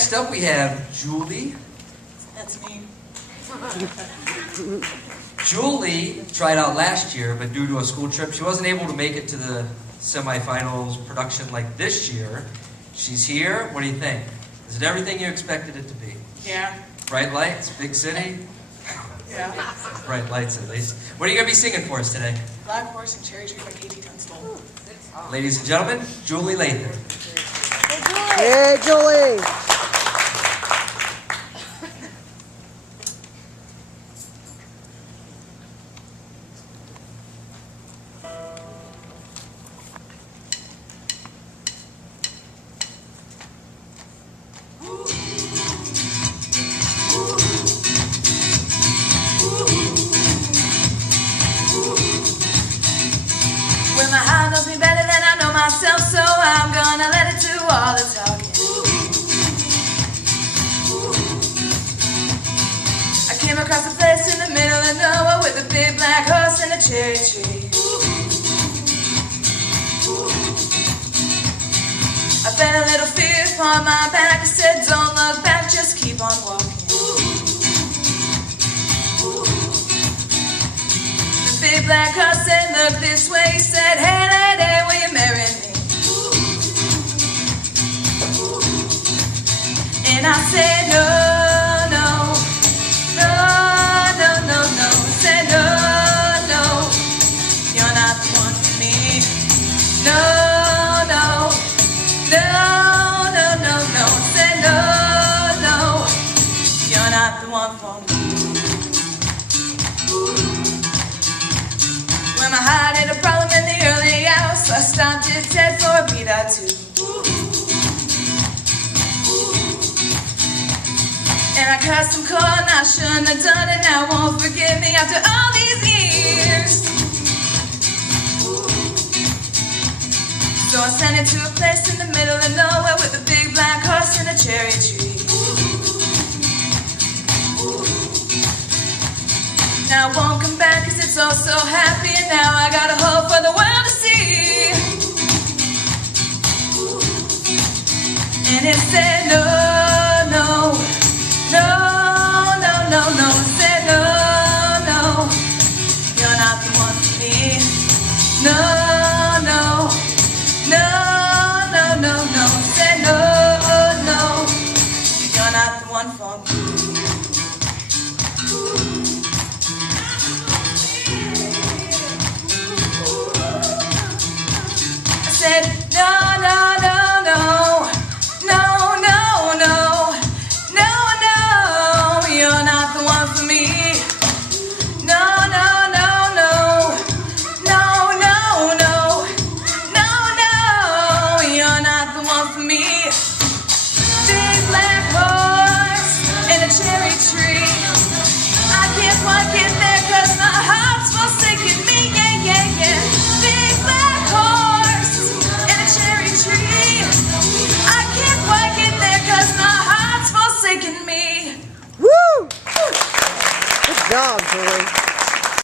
next up we have Julie. That's me. Julie tried out last year, but due to a school trip, she wasn't able to make it to the semifinals production like this year. She's here. What do you think? Is it everything you expected it to be? Yeah. Bright lights, big city? Yeah. Bright lights, at least. What are you going to be singing for us today? Black Horse and Cherry Tree by Katie Tunstall. Ladies and gentlemen, Julie Lather. Hey, Julie! Well, my heart knows me better than I know myself, so I'm gonna let it do all the talking. I came across a place in the middle of nowhere with a big black horse and a cherry tree. I felt a little fear upon my back. I said, don't look back, just keep on walking. The big black horse said, look this way. He said, hey lady, will you marry me? And I said, no, no, no, no, no, no. I said, no, no, you're not the one for me. No, no, no, no, no, no. I said, no, no, you're not the one for me. Well, my heart had a problem in the early hours, so I stopped it dead for a beat or two. And I cursed him cold, and I shouldn't have done it. Now won't forgive me after all these years. So I sent it to a place in the middle of nowhere with a big black horse and a cherry tree. Now I won't come back 'cause it's all so happy, and now I got a hope for the world to see. And it said no.